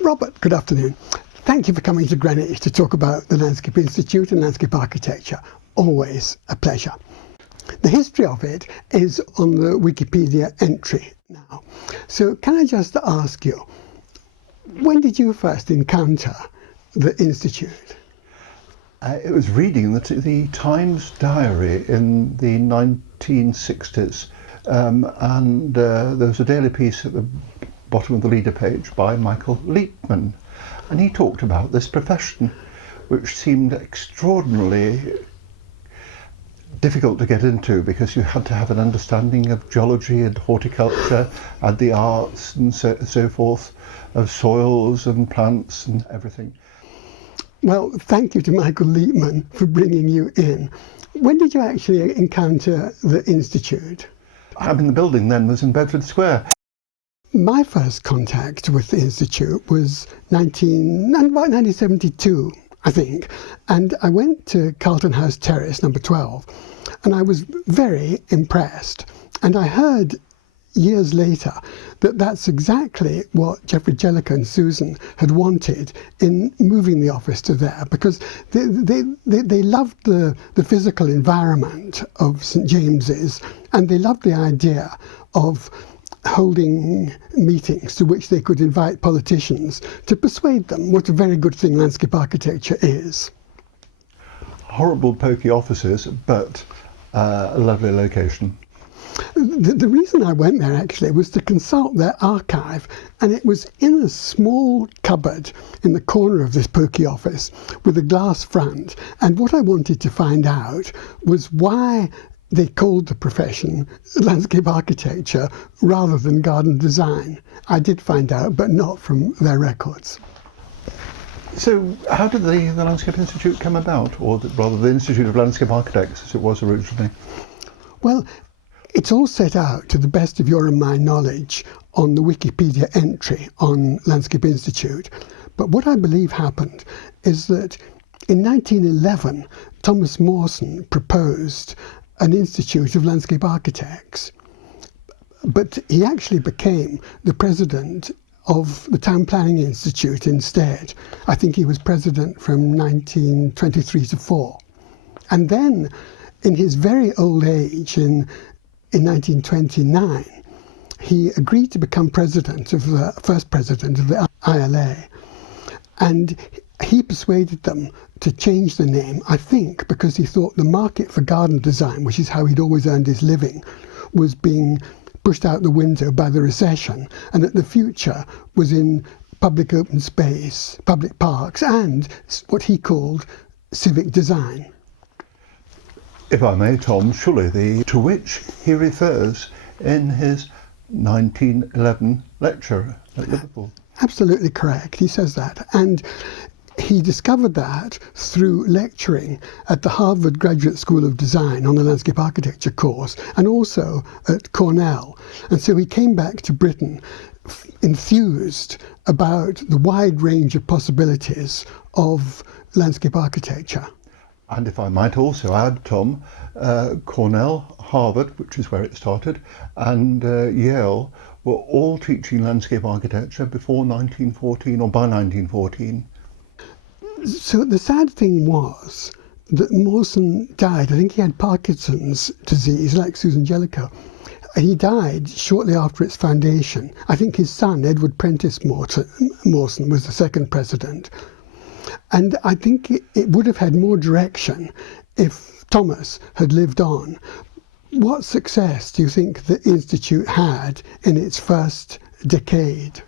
Robert, good afternoon. Thank you for coming to Greenwich to talk about the Landscape Institute and landscape architecture. Always a pleasure. The history of it is on the Wikipedia entry now. So can I just ask you, when did you first encounter the Institute? It was reading the Times diary in the 1960s, and there was a daily piece at the bottom of the leader page by Michael Leitman, and he talked about this profession, which seemed extraordinarily difficult to get into because you had to have an understanding of geology and horticulture and the arts and so forth, of soils and plants and everything. Well, thank you to Michael Leitman for bringing you in. When did you actually encounter the Institute? The building then was in Bedford Square. My first contact with the Institute was about 1972, I think, and I went to Carlton House Terrace, number 12, and I was very impressed. And I heard years later that that's exactly what Geoffrey Jellicoe and Susan had wanted in moving the office to there, because they loved the physical environment of St James's, and they loved the idea of holding meetings to which they could invite politicians to persuade them what a very good thing landscape architecture is. Horrible pokey offices, but a lovely location. The reason I went there actually was to consult their archive, and it was in a small cupboard in the corner of this pokey office with a glass front, and what I wanted to find out was why they called the profession landscape architecture rather than garden design. I did find out, but not from their records. So how did the Landscape Institute come about, or rather the Institute of Landscape Architects as it was originally? Well, it's all set out, to the best of your and my knowledge, on the Wikipedia entry on Landscape Institute. But what I believe happened is that in 1911, Thomas Mawson proposed an Institute of Landscape Architects. But he actually became the president of the Town Planning Institute instead. I think he was president from 1923 to 4. And then, in his very old age, in 1929, he agreed to become first president of the ILA. And he persuaded them to change the name, I think, because he thought the market for garden design, which is how he'd always earned his living, was being pushed out the window by the recession, and that the future was in public open space, public parks, and what he called civic design. If I may, Tom, surely to which he refers in his 1911 lecture at Liverpool. Absolutely correct, he says that. And he discovered that through lecturing at the Harvard Graduate School of Design on the landscape architecture course, and also at Cornell. And so he came back to Britain enthused about the wide range of possibilities of landscape architecture. And if I might also add, Tom, Cornell, Harvard, which is where it started, and Yale were all teaching landscape architecture before 1914 or by 1914. So the sad thing was that Mawson died. I think he had Parkinson's disease, like Susan Jellicoe. He died shortly after its foundation. I think his son, Edward Prentice Mawson, was the second president. And I think it would have had more direction if Thomas had lived on. What success do you think the Institute had in its first decade?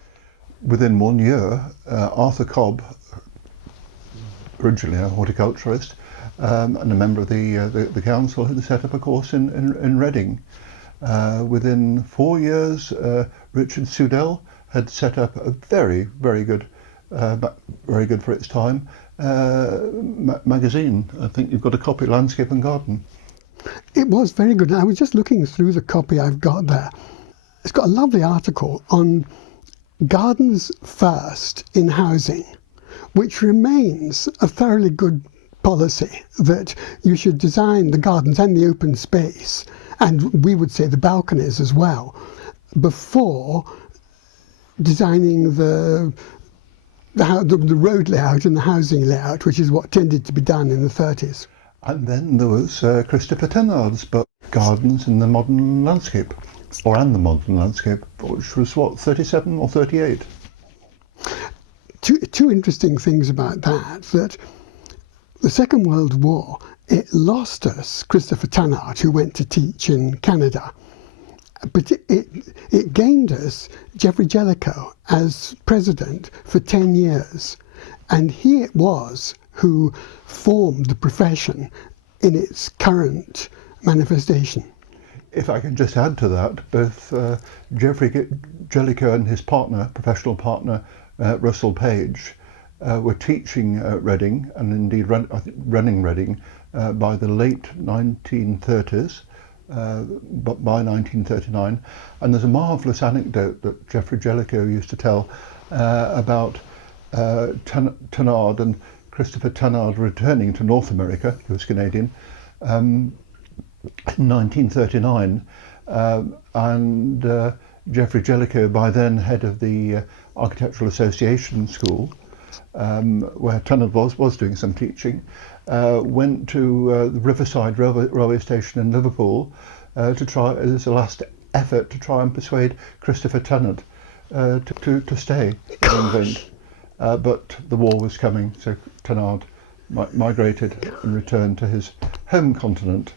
Within 1 year, Arthur Cobb, originally a horticulturist and a member of the council, had set up a course in Reading. Within 4 years, Richard Sudell had set up a very, very good for its time magazine. I think you've got a copy, Landscape and Garden. It was very good. I was just looking through the copy I've got there. It's got a lovely article on gardens first in housing, which remains a thoroughly good policy, that you should design the gardens and the open space, and we would say the balconies as well, before designing the the road layout and the housing layout, which is what tended to be done in the 30s. And then there was Christopher Tennard's book, Gardens in the Modern Landscape, and the Modern Landscape, which was, what, 37 or 38? Two interesting things about that the Second World War, it lost us Christopher Tannard, who went to teach in Canada, but it gained us Geoffrey Jellicoe as president for 10 years. And he it was who formed the profession in its current manifestation. If I can just add to that, both Geoffrey Jellicoe and his partner, professional partner, Russell Page, were teaching at Reading, and indeed running Reading, by the late 1930s, but by 1939. And there's a marvellous anecdote that Geoffrey Jellicoe used to tell about Tannard and Christopher Tannard returning to North America, he was Canadian, in 1939, and Geoffrey Jellicoe, by then head of the Architectural Association School, where Tannard was doing some teaching, went to the Riverside railway station in Liverpool to try, as a last effort, to try and persuade Christopher Tannard to stay in England. But the war was coming, so Tannard migrated and returned to his home continent.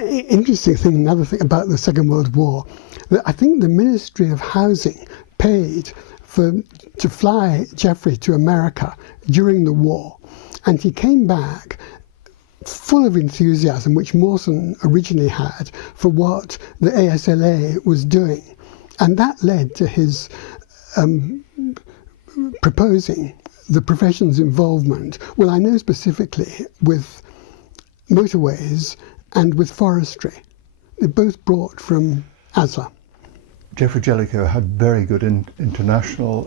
Interesting thing, another thing about the Second World War, that I think the Ministry of Housing paid to fly Geoffrey to America during the war, and he came back full of enthusiasm, which Mawson originally had, for what the ASLA was doing. And that led to his proposing the profession's involvement, well, I know specifically with motorways and with forestry. They both brought from ASLA. Geoffrey Jellicoe had very good international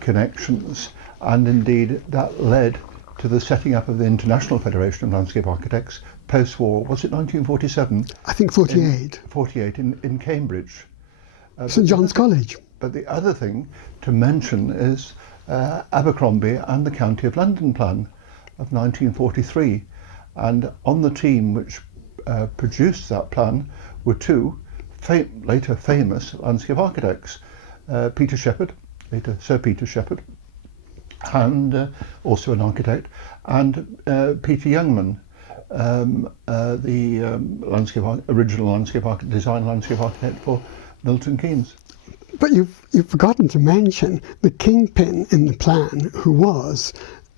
connections, and indeed that led to the setting up of the International Federation of Landscape Architects post-war. Was it 1947? I think 48. 48 in Cambridge. St John's College. But the other thing to mention is Abercrombie and the County of London plan of 1943. And on the team which produced that plan were two later famous landscape architects, Peter Shepherd, later Sir Peter Shepherd, and also an architect, and Peter Youngman, the original design landscape architect for Milton Keynes. But you've forgotten to mention the kingpin in the plan, who was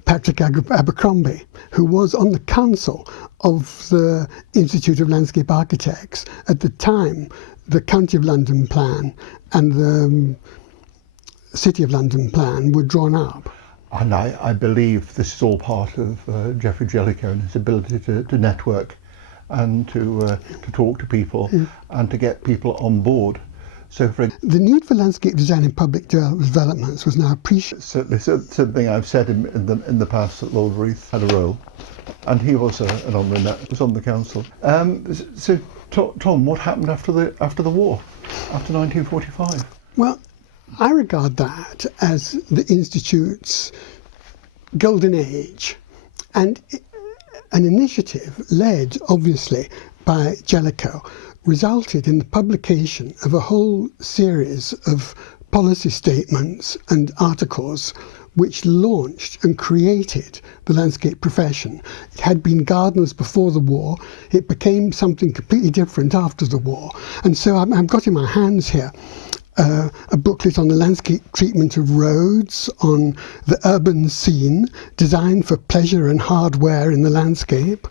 Patrick Abercrombie, who was on the council of the Institute of Landscape Architects at the time the County of London plan and the City of London plan were drawn up. And I believe this is all part of Geoffrey Jellicoe and his ability to network and to talk to people and to get people on board. So the need for landscape design in public developments was now appreciated. Certainly, something I've said in the past, that Lord Reith had a role, and he was an honorary was on the council. So Tom, what happened after the war, after 1945? Well, I regard that as the Institute's golden age, and an initiative led, obviously, by Jellicoe resulted in the publication of a whole series of policy statements and articles which launched and created the landscape profession. It had been gardeners before the war. It became something completely different after the war. And so I've got in my hands here a booklet on the landscape treatment of roads, on the urban scene, designed for pleasure and hardware in the landscape.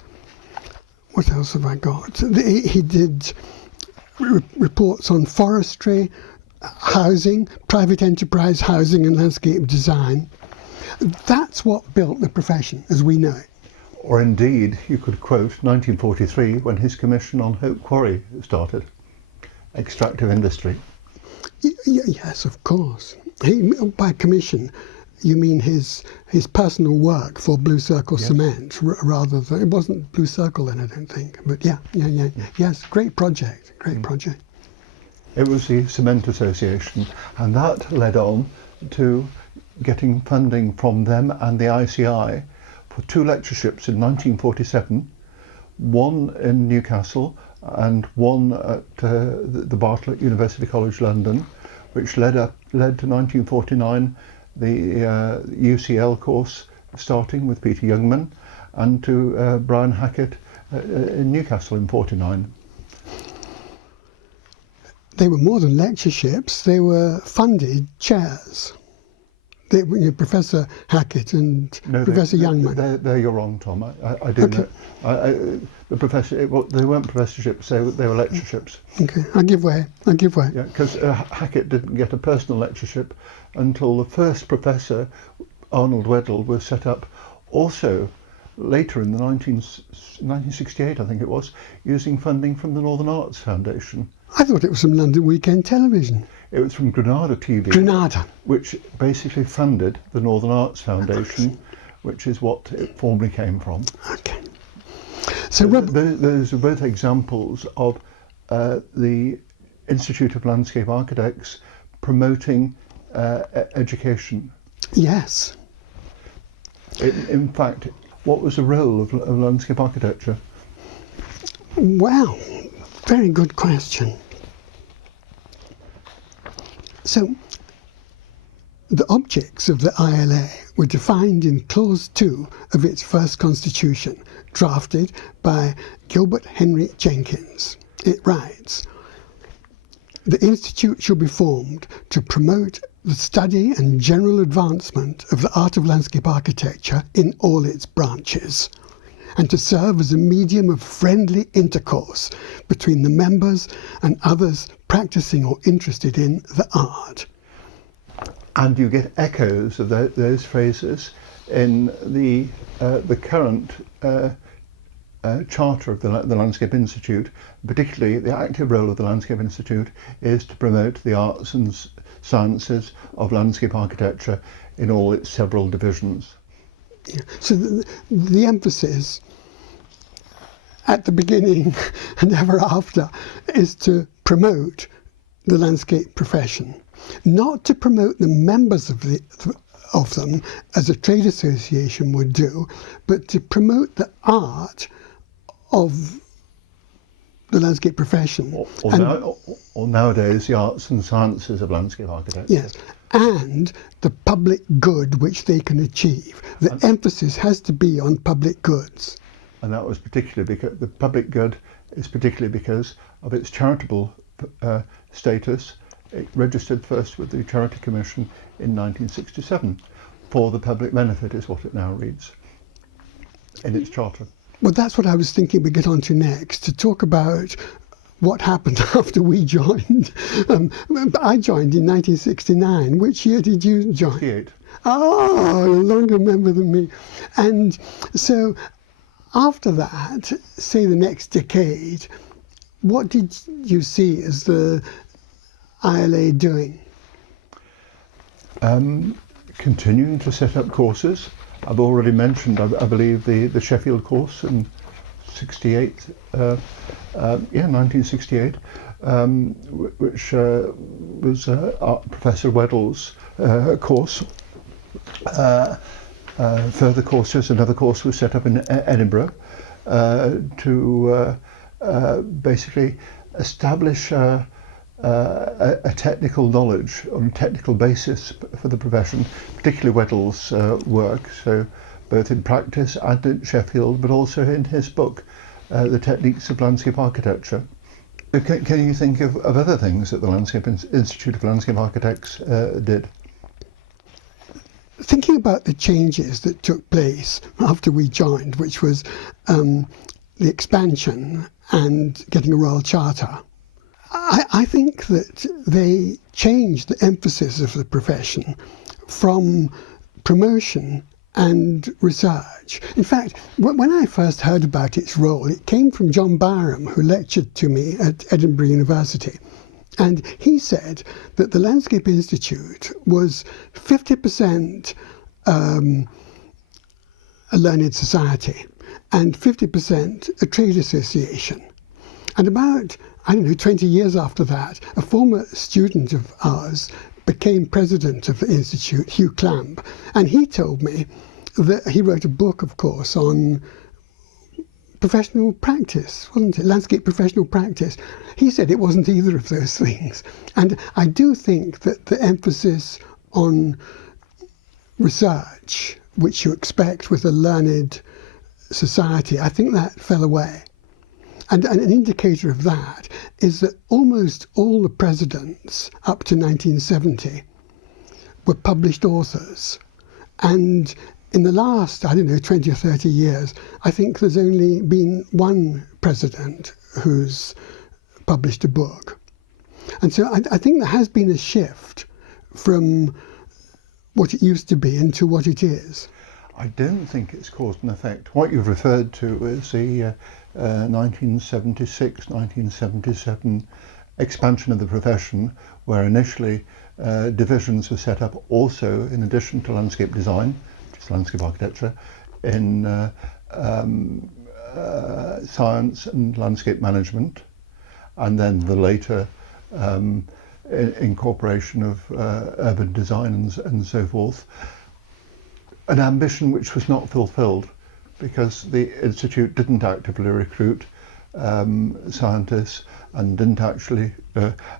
What else have I got? He did reports on forestry, housing, private enterprise housing and landscape design. That's what built the profession as we know it. Or indeed, you could quote 1943 when his commission on Hope Quarry started, extractive industry. Yes, of course. By commission, you mean his personal work for Blue Circle Cement, rather than, it wasn't Blue Circle then, I don't think. But yeah. Yes, great project. It was the Cement Association, and that led on to getting funding from them and the ICI for 2 lectureships in 1947, one in Newcastle and one at the Bartlett University College London, which led to 1949 the UCL course starting with Peter Youngman, and to Brian Hackett in Newcastle in 49. They were more than lectureships, they were funded chairs. Professor Hackett and Professor Youngman. There you're wrong, Tom. I do Okay. know. They weren't professorships, they were lectureships. Okay, I give way. Yeah, because Hackett didn't get a personal lectureship until the first professor, Arnold Weddell, was set up also later in the 1968, I think it was, using funding from the Northern Arts Foundation. I thought it was from London Weekend Television. It was from Granada TV. Granada. Which basically funded the Northern Arts Foundation, which is what it formerly came from. Okay. So those are both examples of the Institute of Landscape Architects promoting education. Yes. In fact, what was the role of landscape architecture? Well, very good question. So, the objects of the ILA were defined in Clause 2 of its first constitution, drafted by Gilbert Henry Jenkins. It writes, "The Institute shall be formed to promote the study and general advancement of the art of landscape architecture in all its branches, and to serve as a medium of friendly intercourse between the members and others practicing or interested in the art." And you get echoes of those phrases in the current charter of the Landscape Institute. Particularly, the active role of the Landscape Institute is to promote the arts and sciences of landscape architecture in all its several divisions. Yeah. So the emphasis at the beginning and ever after is to promote the landscape profession, not to promote the members of them as a trade association would do, but to promote the art of the landscape profession. Or nowadays, the arts and sciences of landscape architecture. Yes, and the public good which they can achieve. The emphasis has to be on public goods. And that was particularly because the public good is particularly because of its charitable status. It registered first with the Charity Commission in 1967. For the public benefit is what it now reads in its charter. Well, that's what I was thinking we'd get on to next, to talk about what happened after we joined. I joined in 1969. Which year did you join? 68. Oh, a longer member than me. And so after that, say the next decade, what did you see as the ILA doing? Continuing to set up courses. I've already mentioned, I believe, the Sheffield course in 1968, which was Professor Weddell's course. Further courses, another course was set up in Edinburgh to basically establish a technical knowledge on a technical basis for the profession, particularly Weddell's work, so both in practice and at Sheffield, but also in his book, The Techniques of Landscape Architecture. Can you think of other things that the Institute of Landscape Architects did? Thinking about the changes that took place after we joined, which was the expansion and getting a Royal Charter, I think that they changed the emphasis of the profession from promotion and research. In fact, when I first heard about its role, it came from John Byram, who lectured to me at Edinburgh University. And he said that the Landscape Institute was 50% a learned society and 50% a trade association. And about, 20 years after that, a former student of ours became president of the Institute, Hugh Clamp, and he told me that he wrote a book, of course, on professional practice, wasn't it? Landscape professional practice. He said it wasn't either of those things. And I do think that the emphasis on research, which you expect with a learned society, I think that fell away. And an indicator of that is that almost all the presidents up to 1970 were published authors. And in the last, 20 or 30 years, I think there's only been one president who's published a book. And so I think there has been a shift from what it used to be into what it is. I don't think it's cause and effect. What you've referred to is the 1976, 1977 expansion of the profession, where initially divisions were set up also in addition to landscape design, which is landscape architecture, in science and landscape management, and then the later incorporation of urban design and so forth. An ambition which was not fulfilled because the Institute didn't actively recruit scientists and didn't actually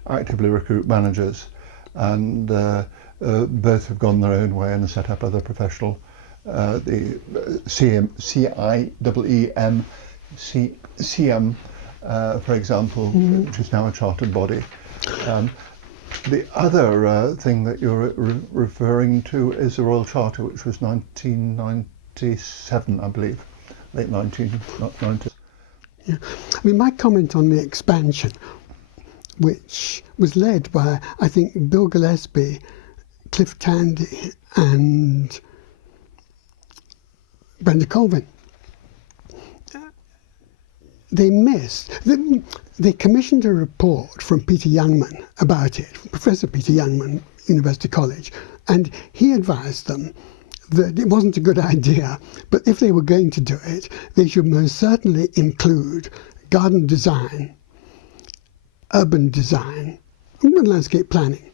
actively recruit managers, and both have gone their own way and set up other professional, the CIEM, for example, which is now a chartered body. The other thing that you're referring to is the Royal Charter, which was 1997, I believe, late 1990s. Yeah. I mean, my comment on the expansion, which was led by, I think, Bill Gillespie, Cliff Tandy, and Brenda Colvin. They commissioned a report from Peter Youngman about it, Professor Peter Youngman, University College, and he advised them that it wasn't a good idea, but if they were going to do it, they should most certainly include garden design, urban design, and landscape planning.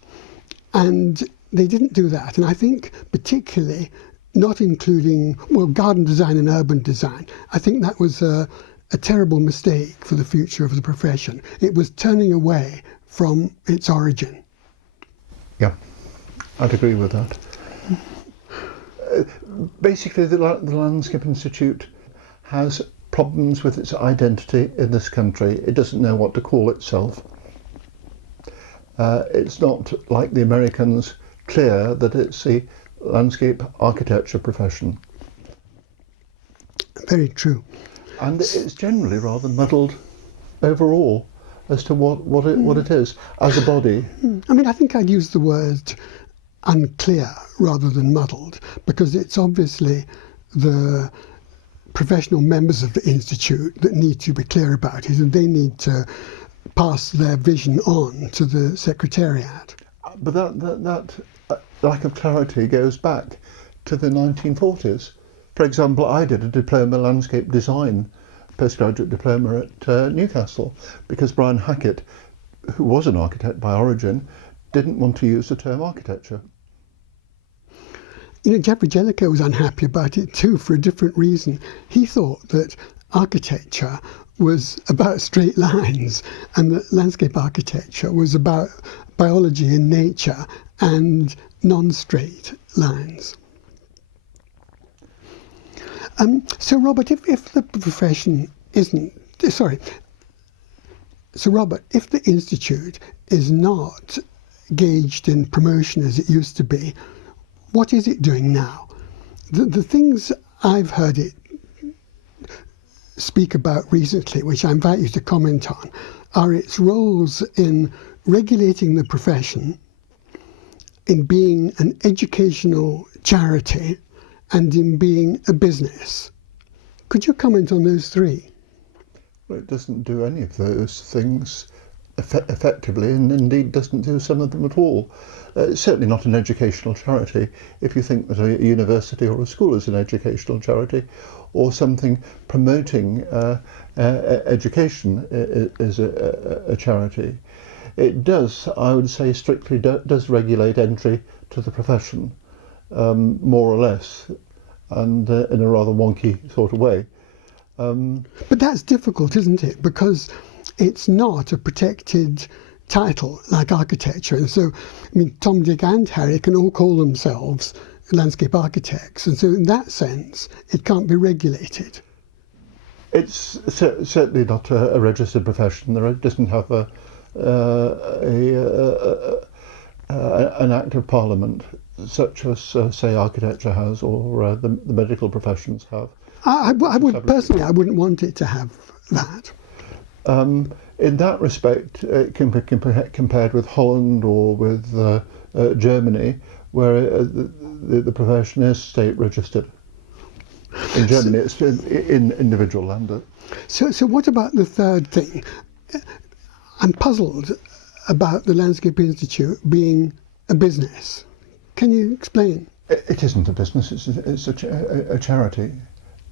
And they didn't do that, and I think particularly not including, garden design and urban design. I think that was a terrible mistake for the future of the profession. It was turning away from its origin. Yeah, I'd agree with that. Basically, the Landscape Institute has problems with its identity in this country. It doesn't know what to call itself. It's not, like the Americans, clear that it's a landscape architecture profession. Very true. And it's generally rather muddled overall as to what it is as a body. I mean, I think I'd use the word unclear rather than muddled, because it's obviously the professional members of the Institute that need to be clear about it, and they need to pass their vision on to the Secretariat. But that lack of clarity goes back to the 1940s. For example, I did a diploma landscape design, postgraduate diploma at Newcastle, because Brian Hackett, who was an architect by origin, didn't want to use the term architecture. Geoffrey Jellicoe was unhappy about it too, for a different reason. He thought that architecture was about straight lines and that landscape architecture was about biology and nature and non-straight lines. So Robert, if the profession isn't, so Robert, if the Institute is not gauged in promotion as it used to be, what is it doing now? The things I've heard it speak about recently, which I invite you to comment on, are its roles in regulating the profession, in being an educational charity, and in being a business. Could you comment on those three? Well, it doesn't do any of those things effectively, and indeed doesn't do some of them at all. It's certainly not an educational charity if you think that a university or a school is an educational charity, or something promoting education is a charity. it does, I would say, strictly does regulate entry to the profession, more or less, and in a rather wonky sort of way. But that's difficult, isn't it? Because it's not a protected title like architecture. And so, I mean, Tom, Dick and Harry can all call themselves landscape architects. And so in that sense, it can't be regulated. It's certainly not a registered profession. It doesn't have an act of parliament such as, say, architecture has, or the medical professions have. I would personally, I wouldn't want it to have that. In that respect, it can be compared with Holland or with Germany, where the profession is state registered. In Germany, it's in individual land. So what about the third thing? I'm puzzled about the Landscape Institute being a business. Can you explain? It isn't a business, it's a charity.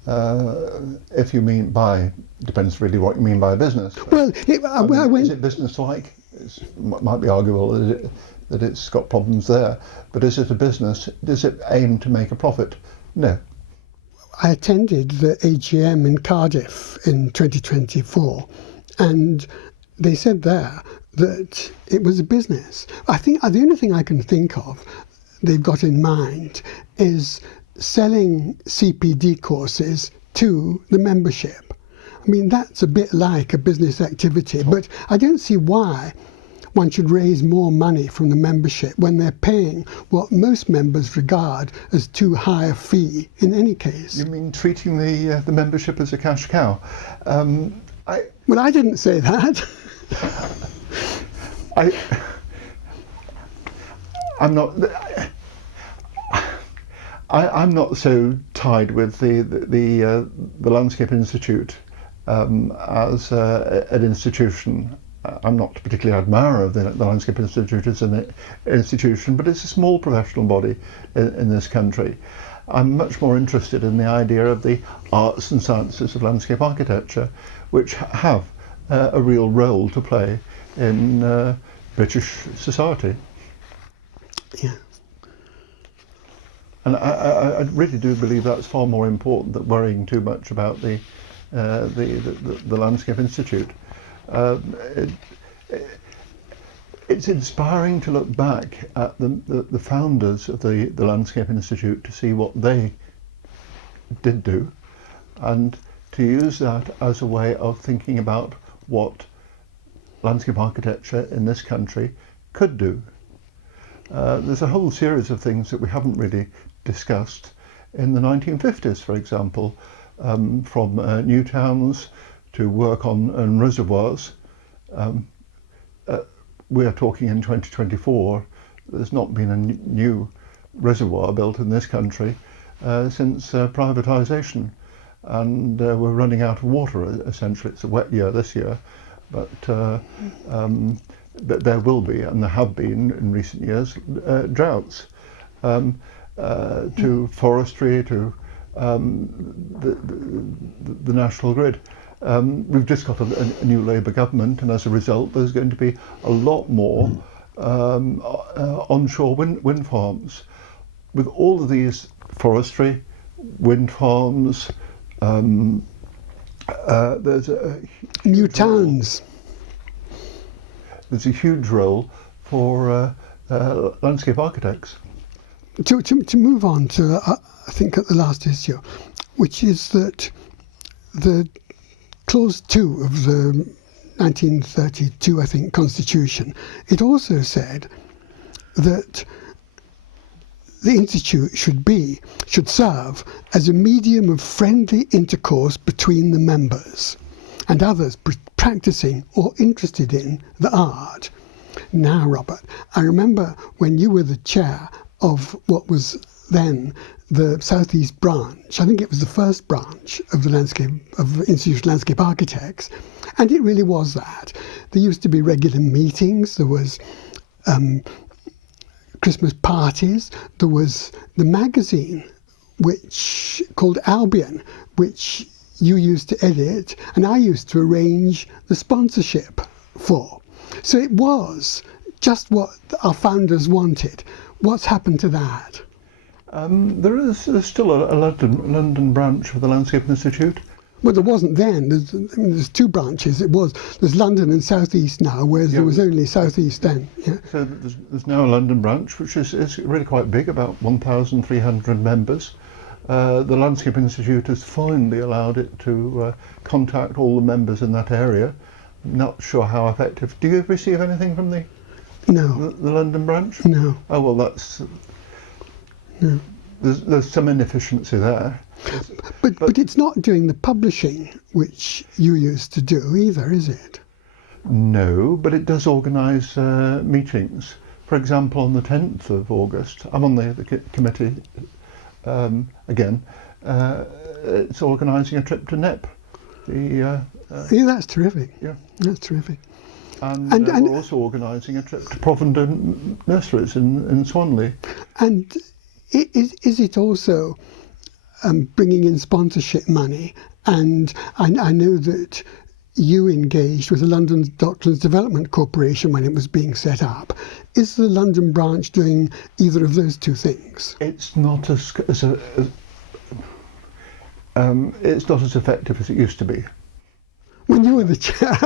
If you mean by, depends really what you mean by a business. Well, is it business-like? It might be arguable that it's got problems there, but is it a business? Does it aim to make a profit? No. I attended the AGM in Cardiff in 2024, and they said there that it was a business. I think the only thing I can think of they've got in mind is selling CPD courses to the membership. I mean, that's a bit like a business activity, but I don't see why one should raise more money from the membership when they're paying what most members regard as too high a fee in any case. You mean treating the membership as a cash cow? Well, I didn't say that. I'm not so tied with the Landscape Institute as an institution. I'm not particularly admirer of the Landscape Institute as an institution, but it's a small professional body in this country. I'm much more interested in the idea of the arts and sciences of landscape architecture, which have a real role to play in British society. Yeah. And I really do believe that's far more important than worrying too much about the Landscape Institute. It's inspiring to look back at the founders of the Landscape Institute to see what they did do, and to use that as a way of thinking about what landscape architecture in this country could do. There's a whole series of things that we haven't really discussed. In the 1950s, for example, from new towns to work on reservoirs. We're talking in 2024, there's not been a new reservoir built in this country since privatisation, and we're running out of water essentially. It's a wet year this year, but there will be, and there have been in recent years, droughts. To forestry, to the national grid. We've just got a new Labour government, and as a result there's going to be a lot more onshore wind farms. With all of these forestry, wind farms, there's a new towns. There's a huge role for landscape architects. To move on to, I think, at the last issue, which is that the Clause 2 of the 1932, I think, Constitution, it also said that the Institute should serve as a medium of friendly intercourse between the members and others practicing or interested in the art. Now, Robert, I remember when you were the chair of what was then the Southeast branch. I think it was the first branch of the Institute of Landscape Architects, and it really was that. There used to be regular meetings, there was Christmas parties, there was the magazine which called Albion, which you used to edit, and I used to arrange the sponsorship for. So it was just what our founders wanted. What's happened to that? There's still a London branch of the Landscape Institute. Well, there wasn't then. There's two branches. There's London and South East now, whereas there was only South East then. Yeah. So there's now a London branch, which is really quite big, about 1,300 members. The Landscape Institute has finally allowed it to contact all the members in that area. Not sure how effective. Do you receive anything from the London branch? No. Oh well, that's no. There's some inefficiency there. But it's not doing the publishing which you used to do either, is it? No, but it does organise meetings. For example, on the 10th of August, I'm on the committee again. It's organising a trip to Nep. Yeah, that's terrific. Yeah, that's terrific. And we're also organising a trip to Provender Nurseries in Swanley. And is it also bringing in sponsorship money? And I know that you engaged with the London Docklands Development Corporation when it was being set up. Is the London branch doing either of those two things? It's not as effective as it used to be. When you were the chair.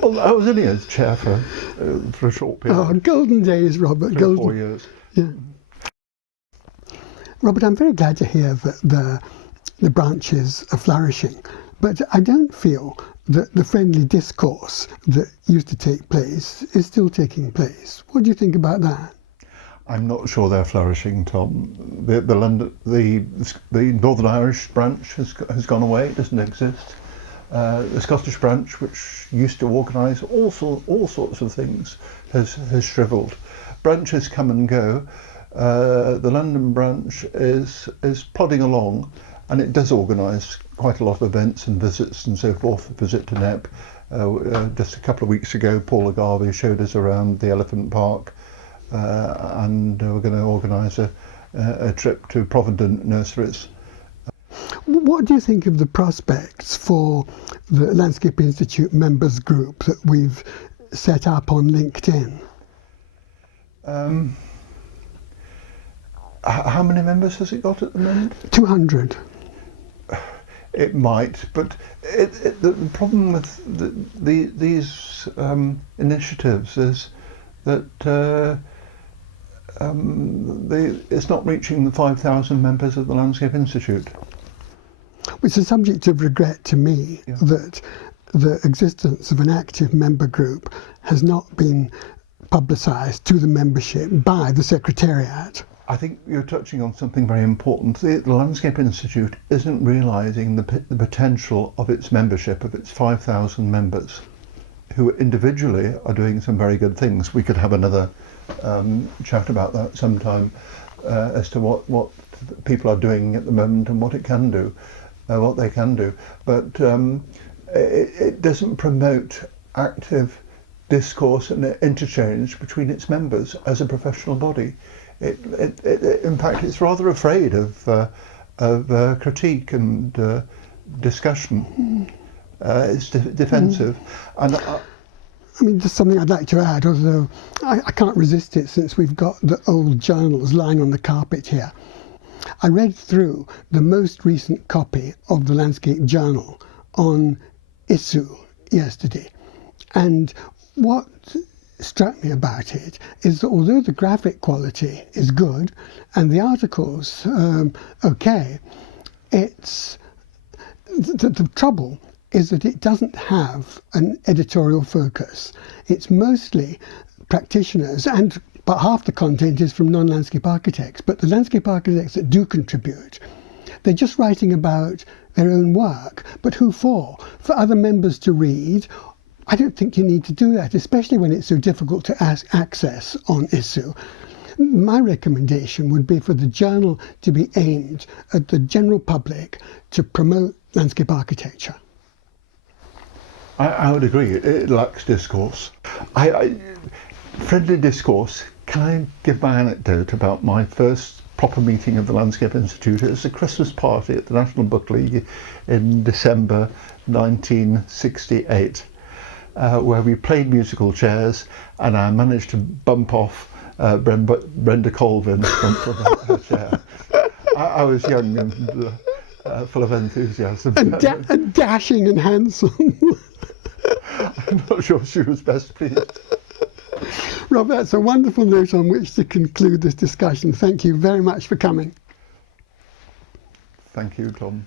Well, I was only as chair for a short period. Oh, golden days, Robert. 3 or 4 years. Yeah. Robert, I'm very glad to hear that the branches are flourishing, but I don't feel that the friendly discourse that used to take place is still taking place. What do you think about that? I'm not sure they're flourishing, Tom. The Northern Irish branch has gone away. It doesn't exist. The Scottish branch, which used to organise all sorts of things, has shrivelled. Branches come and go. The London branch is plodding along, and it does organise quite a lot of events and visits and so forth. A visit to Nep. Just a couple of weeks ago, Paula Garvey showed us around the Elephant Park, and we're going to organise a trip to Provender Nurseries. What do you think of the prospects for the Landscape Institute members group that we've set up on LinkedIn? How many members has it got at the moment? 200. It might, but the problem with these initiatives is that it's not reaching the 5,000 members of the Landscape Institute. It's a subject of regret to me that the existence of an active member group has not been publicised to the membership by the Secretariat. I think you're touching on something very important. The Landscape Institute isn't realising the potential of its membership, of its 5,000 members, who individually are doing some very good things. We could have another chat about that sometime, as to what people are doing at the moment and what it can do, what they can do. But it doesn't promote active discourse and interchange between its members as a professional body. In fact, it's rather afraid of critique and discussion. It's defensive. And I mean, just something I'd like to add, although I can't resist it since we've got the old journals lying on the carpet here. I read through the most recent copy of the Landscape Journal on issue yesterday, and what struck me about it is that although the graphic quality is good and the articles okay, it's the trouble is that it doesn't have an editorial focus. It's mostly practitioners, but half the content is from non-landscape architects. But the landscape architects that do contribute, they're just writing about their own work. But who for? For other members to read? I don't think you need to do that, especially when it's so difficult to access on issue. My recommendation would be for the journal to be aimed at the general public to promote landscape architecture. I would agree. It lacks discourse. Friendly discourse. Can I give my anecdote about my first proper meeting of the Landscape Institute? It was a Christmas party at the National Book League in December 1968. where we played musical chairs, and I managed to bump off Brenda Colvin from her chair. I was young and full of enthusiasm. And dashing and handsome. I'm not sure she was best pleased. Rob, that's a wonderful note on which to conclude this discussion. Thank you very much for coming. Thank you, Tom.